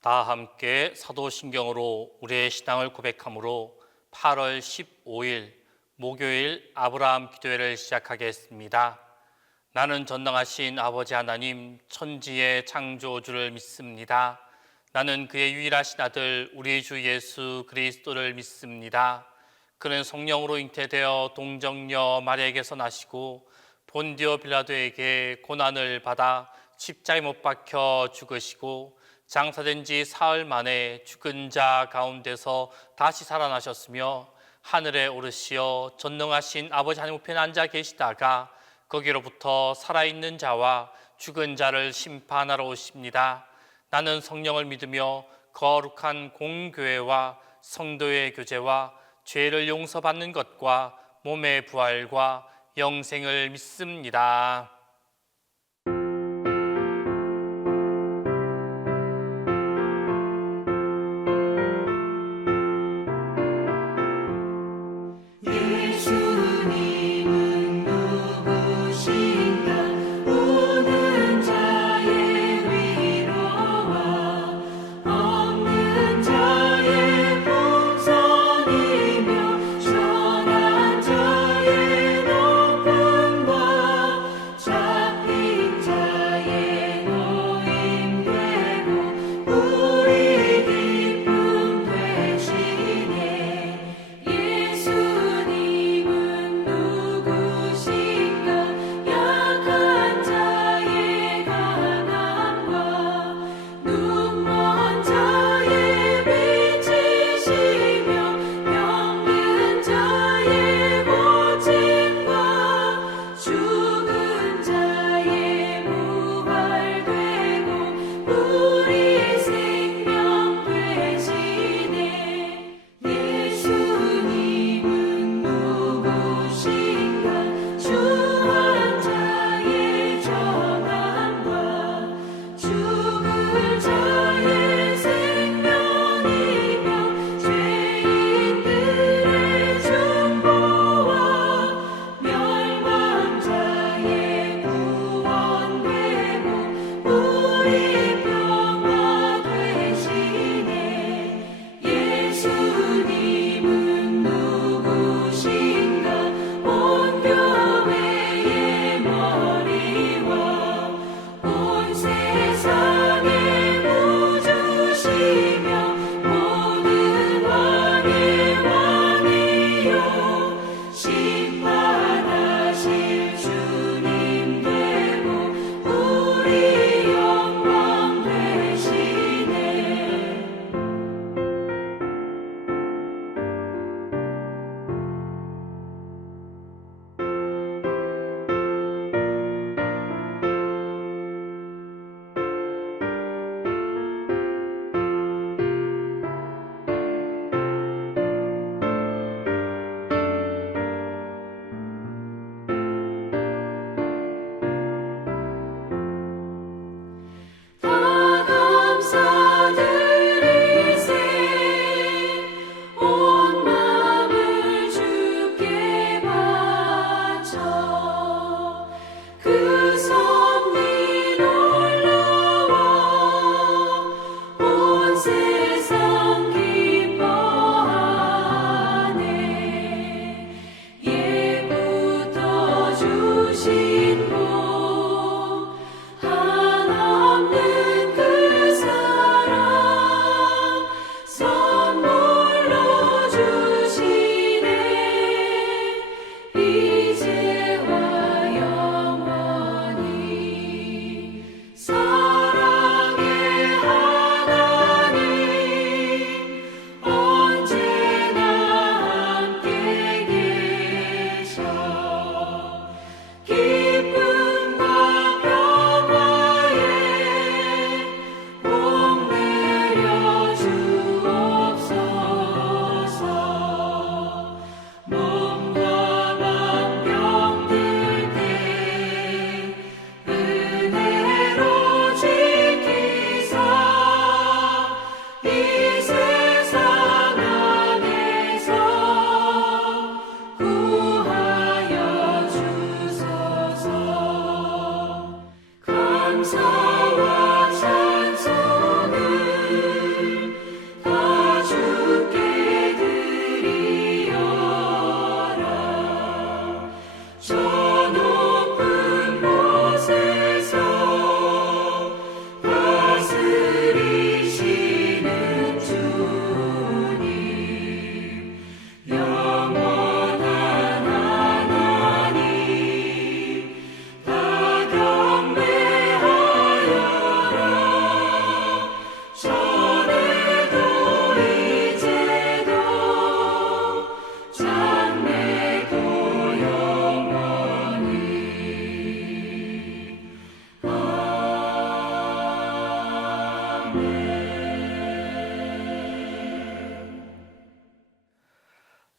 다 함께 사도신경으로 우리의 신앙을 고백함으로 8월 15일 목요일 아브라함 기도회를 시작하겠습니다. 나는 전능하신 아버지 하나님 천지의 창조주를 믿습니다. 나는 그의 유일하신 아들 우리 주 예수 그리스도를 믿습니다. 그는 성령으로 잉태되어 동정녀 마리아에게서 나시고 본디오 빌라도에게 고난을 받아 십자가에 못 박혀 죽으시고 장사된 지 사흘 만에 죽은 자 가운데서 다시 살아나셨으며 하늘에 오르시어 전능하신 아버지 하나님 우편에 앉아 계시다가 거기로부터 살아있는 자와 죽은 자를 심판하러 오십니다. 나는 성령을 믿으며 거룩한 공교회와 성도의 교제와 죄를 용서받는 것과 몸의 부활과 영생을 믿습니다.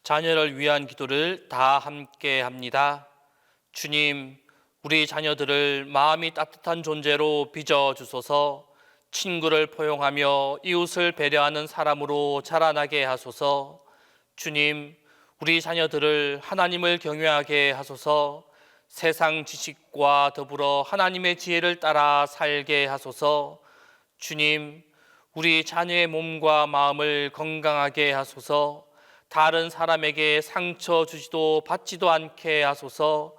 자녀를 위한 기도를 다 함께 합니다. 주님, 우리 자녀들을 마음이 따뜻한 존재로 빚어 주소서. 친구를 포용하며 이웃을 배려하는 사람으로 자라나게 하소서. 주님, 우리 자녀들을 하나님을 경외하게 하소서. 세상 지식과 더불어 하나님의 지혜를 따라 살게 하소서. 주님, 우리 자녀의 몸과 마음을 건강하게 하소서. 다른 사람에게 상처 주지도 받지도 않게 하소서.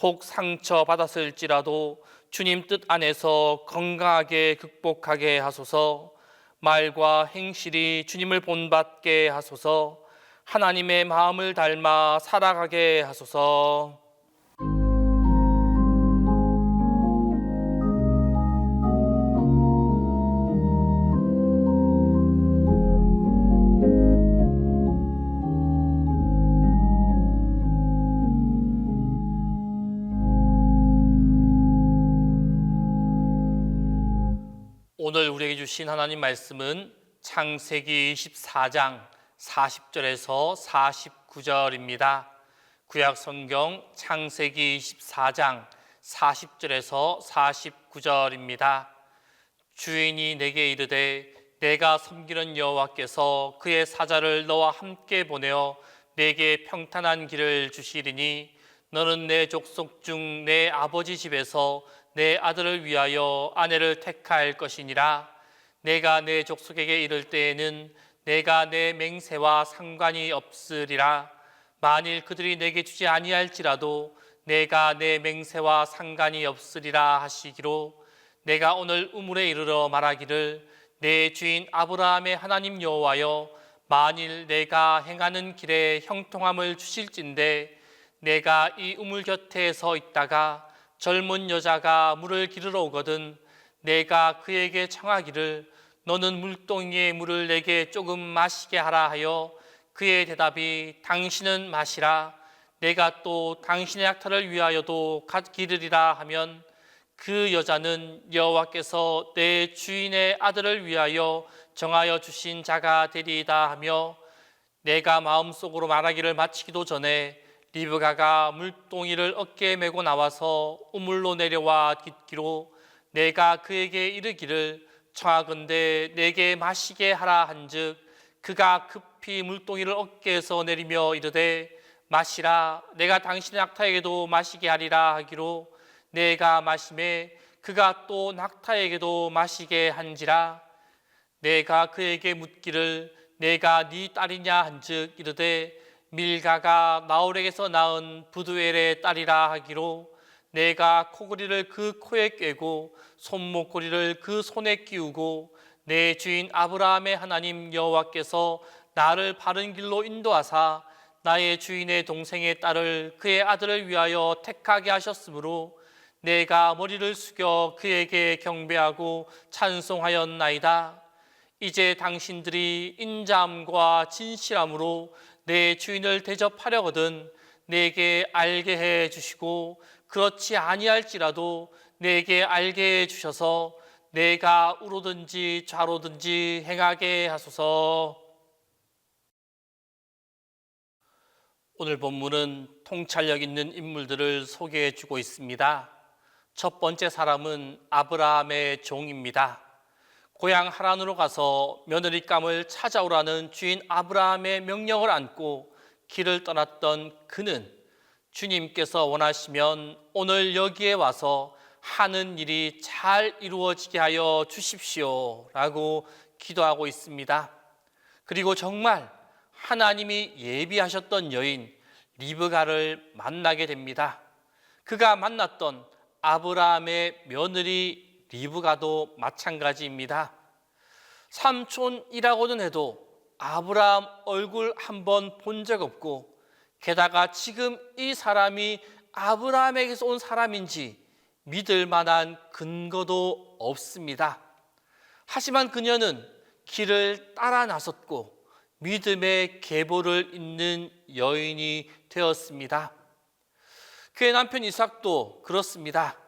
혹 상처 받았을지라도 주님 뜻 안에서 건강하게 극복하게 하소서. 말과 행실이 주님을 본받게 하소서. 하나님의 마음을 닮아 살아가게 하소서. 오늘 우리에게 주신 하나님 말씀은 창세기 24장 40절에서 49절입니다. 구약 성경 창세기 24장 40절에서 49절입니다. 주인이 내게 이르되 내가 섬기는 여호와께서 그의 사자를 너와 함께 보내어 내게 평탄한 길을 주시리니 너는 내 족속 중 내 아버지 집에서 내 아들을 위하여 아내를 택할 것이니라. 내가 내 족속에게 이를 때에는 내가 내 맹세와 상관이 없으리라. 만일 그들이 내게 주지 아니할지라도 내가 내 맹세와 상관이 없으리라 하시기로, 내가 오늘 우물에 이르러 말하기를 내 주인 아브라함의 하나님 여호와여, 만일 내가 행하는 길에 형통함을 주실진대 내가 이 우물 곁에 서 있다가 젊은 여자가 물을 기르러 오거든 내가 그에게 청하기를 너는 물동이의 물을 내게 조금 마시게 하라 하여 그의 대답이 당신은 마시라, 내가 또 당신의 약탈을 위하여도 기르리라 하면, 그 여자는 여호와께서 내 주인의 아들을 위하여 정하여 주신 자가 되리이다 하며, 내가 마음속으로 말하기를 마치기도 전에 리브가가 물동이를 어깨에 메고 나와서 우물로 내려와 깃기로, 내가 그에게 이르기를 청하건대 내게 마시게 하라 한즉, 그가 급히 물동이를 어깨에서 내리며 이르되 마시라, 내가 당신의 낙타에게도 마시게 하리라 하기로, 내가 마시매 그가 또 낙타에게도 마시게 한지라. 내가 그에게 묻기를 내가 네 딸이냐 한즉 이르되 밀가가 나홀에게서 낳은 부두엘의 딸이라 하기로, 내가 코고리를 그 코에 꿰고 손목고리를 그 손에 끼우고 내 주인 아브라함의 하나님 여호와께서 나를 바른 길로 인도하사 나의 주인의 동생의 딸을 그의 아들을 위하여 택하게 하셨으므로 내가 머리를 숙여 그에게 경배하고 찬송하였나이다. 이제 당신들이 인자함과 진실함으로 내 주인을 대접하려거든 내게 알게 해 주시고, 그렇지 아니할지라도 내게 알게 해 주셔서 내가 우로든지 좌로든지 행하게 하소서. 오늘 본문은 통찰력 있는 인물들을 소개해 주고 있습니다. 첫 번째 사람은 아브라함의 종입니다. 고향 하란으로 가서 며느리감을 찾아오라는 주인 아브라함의 명령을 안고 길을 떠났던 그는 주님께서 원하시면 오늘 여기에 와서 하는 일이 잘 이루어지게 하여 주십시오 라고 기도하고 있습니다. 그리고 정말 하나님이 예비하셨던 여인 리브가를 만나게 됩니다. 그가 만났던 아브라함의 며느리 리브가도 마찬가지입니다. 삼촌이라고는 해도 아브라함 얼굴 한번 본 적 없고, 게다가 지금 이 사람이 아브라함에게서 온 사람인지 믿을 만한 근거도 없습니다. 하지만 그녀는 길을 따라 나섰고 믿음의 계보를 잇는 여인이 되었습니다. 그의 남편 이삭도 그렇습니다.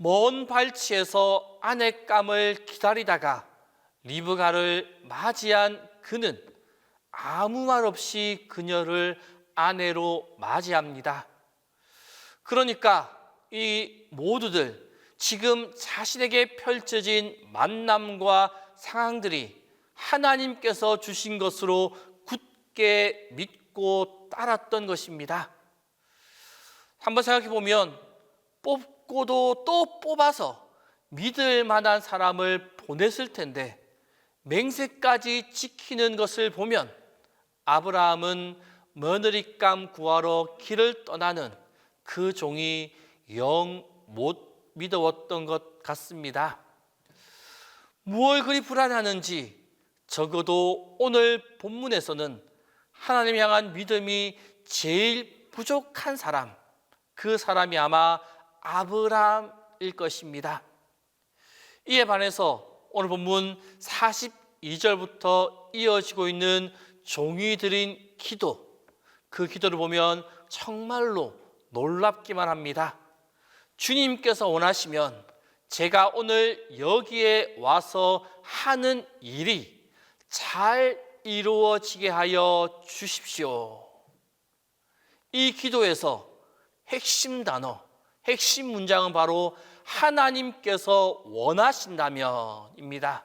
먼 발치에서 아내감을 기다리다가 리브가를 맞이한 그는 아무 말 없이 그녀를 아내로 맞이합니다. 그러니까 이 모두들 지금 자신에게 펼쳐진 만남과 상황들이 하나님께서 주신 것으로 굳게 믿고 따랐던 것입니다. 한번 생각해 보면 뽑고도 또 뽑아서 믿을 만한 사람을 보냈을 텐데 맹세까지 지키는 것을 보면 아브라함은 며느리감 구하러 길을 떠나는 그 종이 영 못 믿어왔던 것 같습니다. 무엇 그리 불안하는지 적어도 오늘 본문에서는 하나님 향한 믿음이 제일 부족한 사람, 그 사람이 아마 아브라함일 것입니다. 이에 반해서 오늘 본문 42절부터 이어지고 있는 종이 드린 기도, 그 기도를 보면 정말로 놀랍기만 합니다. 주님께서 원하시면 제가 오늘 여기에 와서 하는 일이 잘 이루어지게 하여 주십시오. 이 기도에서 핵심 단어, 핵심 문장은 바로 하나님께서 원하신다면입니다.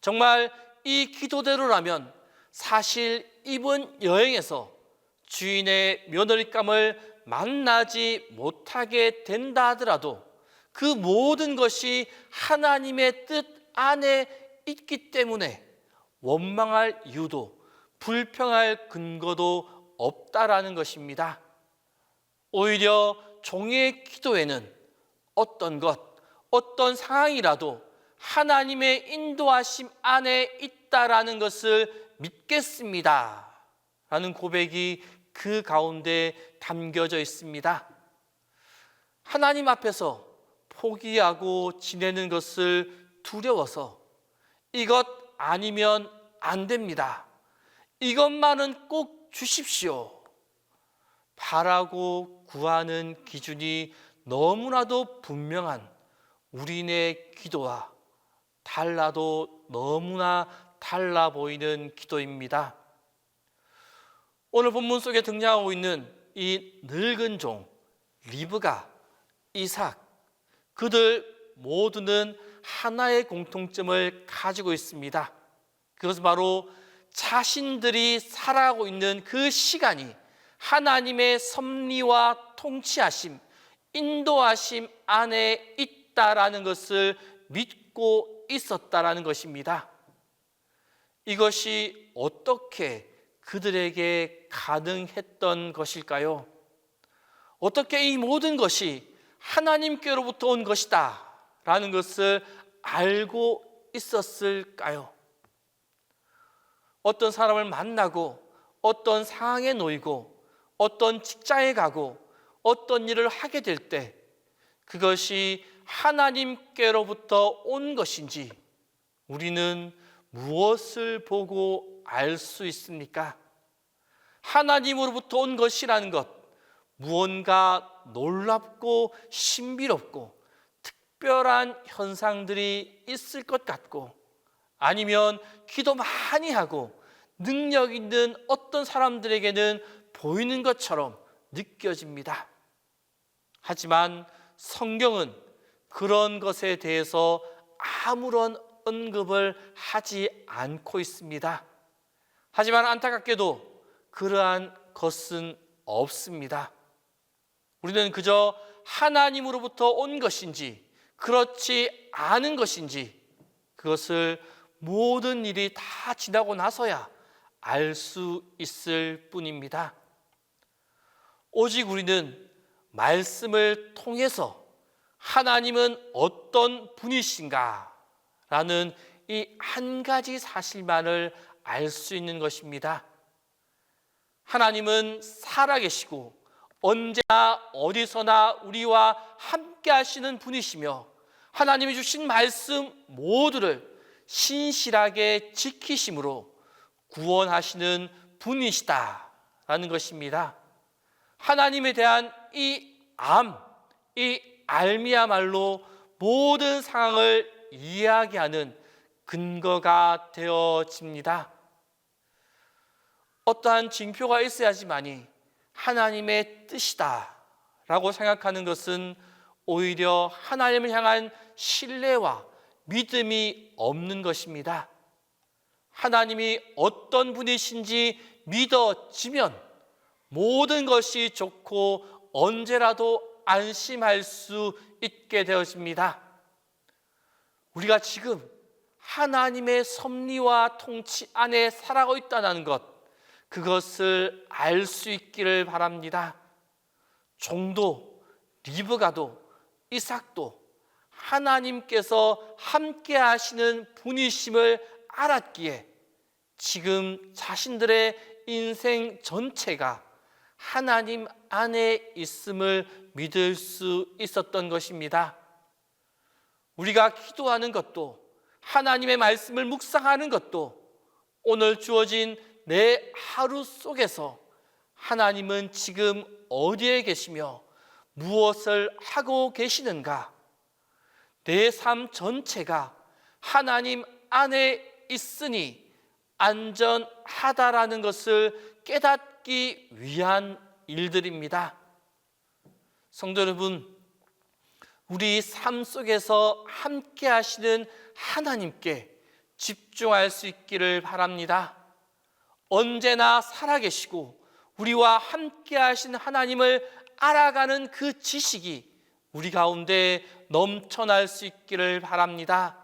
정말 이 기도대로라면 사실 이번 여행에서 주인의 며느리감을 만나지 못하게 된다 하더라도 그 모든 것이 하나님의 뜻 안에 있기 때문에 원망할 이유도 불평할 근거도 없다라는 것입니다. 오히려 종의 기도에는 어떤 것, 어떤 상황이라도 하나님의 인도하심 안에 있다라는 것을 믿겠습니다 라는 고백이 그 가운데 담겨져 있습니다. 하나님 앞에서 포기하고 지내는 것을 두려워서 이것 아니면 안 됩니다, 이것만은 꼭 주십시오, 바라고 구하는 기준이 너무나도 분명한 우리네 기도와 달라도 너무나 달라 보이는 기도입니다. 오늘 본문 속에 등장하고 있는 이 늙은 종 리브가, 이삭, 그들 모두는 하나의 공통점을 가지고 있습니다. 그것은 바로 자신들이 살아가고 있는 그 시간이 하나님의 섭리와 통치하심, 인도하심 안에 있다라는 것을 믿고 있었다라는 것입니다. 이것이 어떻게 그들에게 가능했던 것일까요? 어떻게 이 모든 것이 하나님께로부터 온 것이다 라는 것을 알고 있었을까요? 어떤 사람을 만나고 어떤 상황에 놓이고 어떤 직장에 가고 어떤 일을 하게 될 때 그것이 하나님께로부터 온 것인지 우리는 무엇을 보고 알 수 있습니까? 하나님으로부터 온 것이라는 것, 무언가 놀랍고 신비롭고 특별한 현상들이 있을 것 같고, 아니면 기도 많이 하고 능력 있는 어떤 사람들에게는 보이는 것처럼 느껴집니다. 하지만 성경은 그런 것에 대해서 아무런 언급을 하지 않고 있습니다. 하지만 안타깝게도 그러한 것은 없습니다. 우리는 그저 하나님으로부터 온 것인지 그렇지 않은 것인지 그것을 모든 일이 다 지나고 나서야 알 수 있을 뿐입니다. 오직 우리는 말씀을 통해서 하나님은 어떤 분이신가 라는 이 한 가지 사실만을 알 수 있는 것입니다. 하나님은 살아계시고 언제나 어디서나 우리와 함께 하시는 분이시며 하나님이 주신 말씀 모두를 신실하게 지키심으로 구원하시는 분이시다라는 것입니다. 하나님에 대한 이 알미야말로 모든 상황을 이야기하는 근거가 되어집니다. 어떠한 징표가 있어야지만이 하나님의 뜻이다 라고 생각하는 것은 오히려 하나님을 향한 신뢰와 믿음이 없는 것입니다. 하나님이 어떤 분이신지 믿어지면 모든 것이 좋고 언제라도 안심할 수 있게 되어집니다. 우리가 지금 하나님의 섭리와 통치 안에 살아가고 있다는 것, 그것을 알 수 있기를 바랍니다. 종도, 리브가도, 이삭도 하나님께서 함께 하시는 분이심을 알았기에 지금 자신들의 인생 전체가 하나님 안에 있음을 믿을 수 있었던 것입니다. 우리가 기도하는 것도, 하나님의 말씀을 묵상하는 것도, 오늘 주어진 내 하루 속에서 하나님은 지금 어디에 계시며 무엇을 하고 계시는가, 내 삶 전체가 하나님 안에 있으니 안전하다라는 것을 깨닫기 위한 일들입니다. 성도 여러분, 우리 삶 속에서 함께 하시는 하나님께 집중할 수 있기를 바랍니다. 언제나 살아계시고 우리와 함께 하신 하나님을 알아가는 그 지식이 우리 가운데 넘쳐날 수 있기를 바랍니다.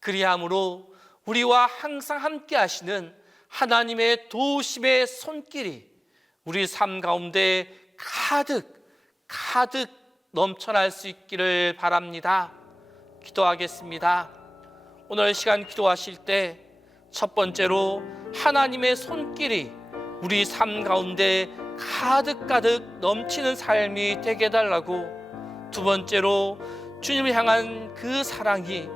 그리함으로 우리와 항상 함께 하시는 하나님의 도우심의 손길이 우리 삶 가운데 가득 넘쳐날 수 있기를 바랍니다. 기도하겠습니다. 오늘 시간 기도하실 때 첫 번째로 하나님의 손길이 우리 삶 가운데 가득 넘치는 삶이 되게 해달라고, 두 번째로 주님을 향한 그 사랑이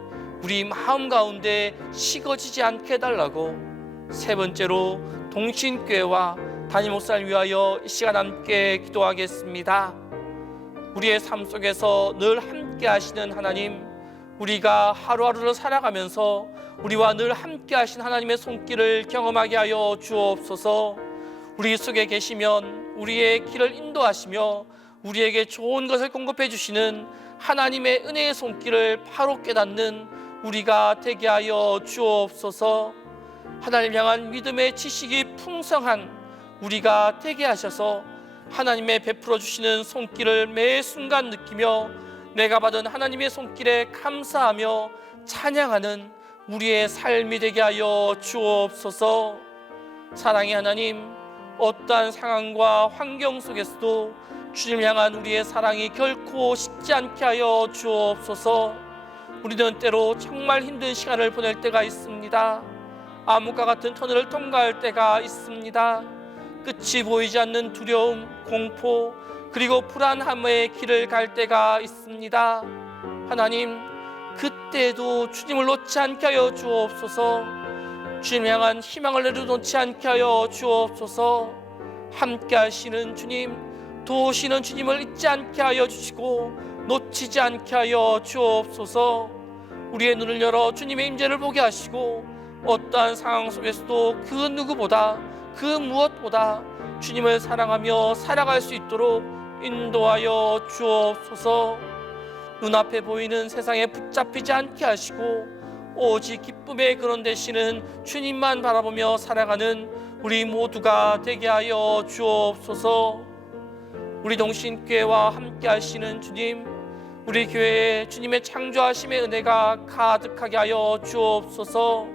우리 마음 가운데 식어지지 않게 해달라고, 세 번째로 동신교회와 담임 목사를 위하여 이 시간 함께 기도하겠습니다. 우리의 삶 속에서 늘 함께 하시는 하나님, 우리가 하루하루를 살아가면서 우리와 늘 함께 하신 하나님의 손길을 경험하게 하여 주옵소서. 우리 속에 계시면 우리의 길을 인도하시며 우리에게 좋은 것을 공급해 주시는 하나님의 은혜의 손길을 바로 깨닫는 우리가 되게 하여 주옵소서. 하나님 향한 믿음의 지식이 풍성한 우리가 되게 하셔서 하나님의 베풀어 주시는 손길을 매 순간 느끼며 내가 받은 하나님의 손길에 감사하며 찬양하는 우리의 삶이 되게 하여 주옵소서. 사랑의 하나님, 어떠한 상황과 환경 속에서도 주님을 향한 우리의 사랑이 결코 식지 않게 하여 주옵소서. 우리는 때로 정말 힘든 시간을 보낼 때가 있습니다. 암흑과 같은 터널을 통과할 때가 있습니다. 끝이 보이지 않는 두려움, 공포, 그리고 불안함의 길을 갈 때가 있습니다. 하나님, 그때도 주님을 놓지 않게 하여 주옵소서. 주님 향한 희망을 내려놓지 않게 하여 주옵소서. 함께 하시는 주님, 도우시는 주님을 잊지 않게 하여 주시고 놓치지 않게 하여 주옵소서. 우리의 눈을 열어 주님의 임재를 보게 하시고 어떠한 상황 속에서도 그 누구보다, 그 무엇보다 주님을 사랑하며 살아갈 수 있도록 인도하여 주옵소서. 눈앞에 보이는 세상에 붙잡히지 않게 하시고 오직 기쁨의 근원 되시는 주님만 바라보며 살아가는 우리 모두가 되게 하여 주옵소서. 우리 동신교회와 함께 하시는 주님, 우리 교회에 주님의 창조하심의 은혜가 가득하게 하여 주옵소서.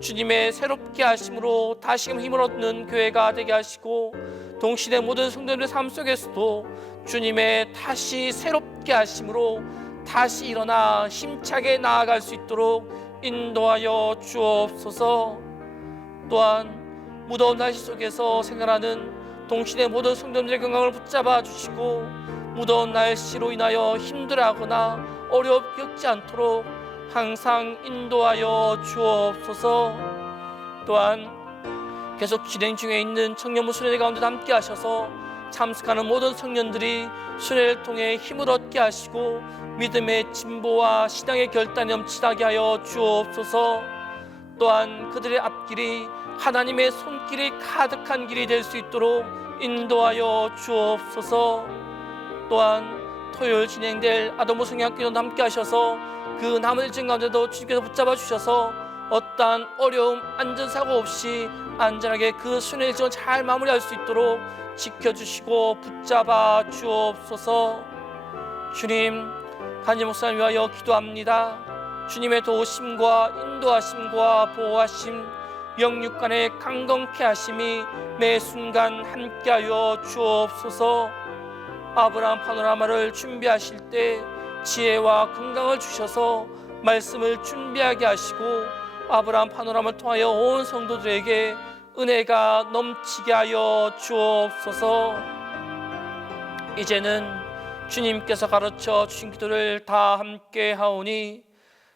주님의 새롭게 하심으로 다시금 힘을 얻는 교회가 되게 하시고 동시대 모든 성도들의 삶 속에서도 주님의 다시 새롭게 하심으로 다시 일어나 힘차게 나아갈 수 있도록 인도하여 주옵소서. 또한 무더운 날씨 속에서 생활하는 동시대 모든 성도들의 건강을 붙잡아 주시고 무더운 날씨로 인하여 힘들어하거나 어렵게 겪지 않도록 항상 인도하여 주옵소서. 또한 계속 진행 중에 있는 청년부 수련회 가운데 함께 하셔서 참석하는 모든 청년들이 수련회를 통해 힘을 얻게 하시고 믿음의 진보와 신앙의 결단이 넘치게 하여 주옵소서. 또한 그들의 앞길이 하나님의 손길이 가득한 길이 될 수 있도록 인도하여 주옵소서. 또한 토요일 진행될 아도모 성향기도도 함께 하셔서 그 남은 일정 가운데도 주님께서 붙잡아 주셔서 어떠한 어려움, 안전사고 없이 안전하게 그 수련의 일정을 잘 마무리할 수 있도록 지켜주시고 붙잡아 주옵소서. 주님, 간지 목사님 위하여 기도합니다. 주님의 도우심과 인도하심과 보호하심, 영육간의 강건케 하심이 매 순간 함께하여 주옵소서. 아브라함 파노라마를 준비하실 때 지혜와 건강을 주셔서 말씀을 준비하게 하시고 아브라함 파노라마를 통하여 온 성도들에게 은혜가 넘치게 하여 주옵소서. 이제는 주님께서 가르쳐 주신 기도를 다 함께 하오니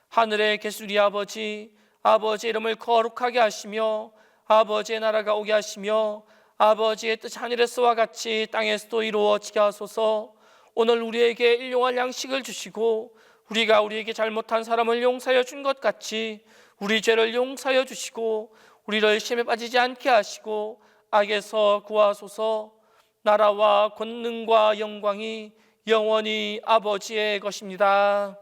하늘에 계신 우리 아버지, 아버지의 이름을 거룩하게 하시며 아버지의 나라가 오게 하시며 아버지의 뜻 하늘에서와 같이 땅에서도 이루어지게 하소서. 오늘 우리에게 일용할 양식을 주시고 우리가 우리에게 잘못한 사람을 용서하여 준 것 같이 우리 죄를 용서하여 주시고 우리를 시험에 빠지지 않게 하시고 악에서 구하소서. 나라와 권능과 영광이 영원히 아버지의 것입니다.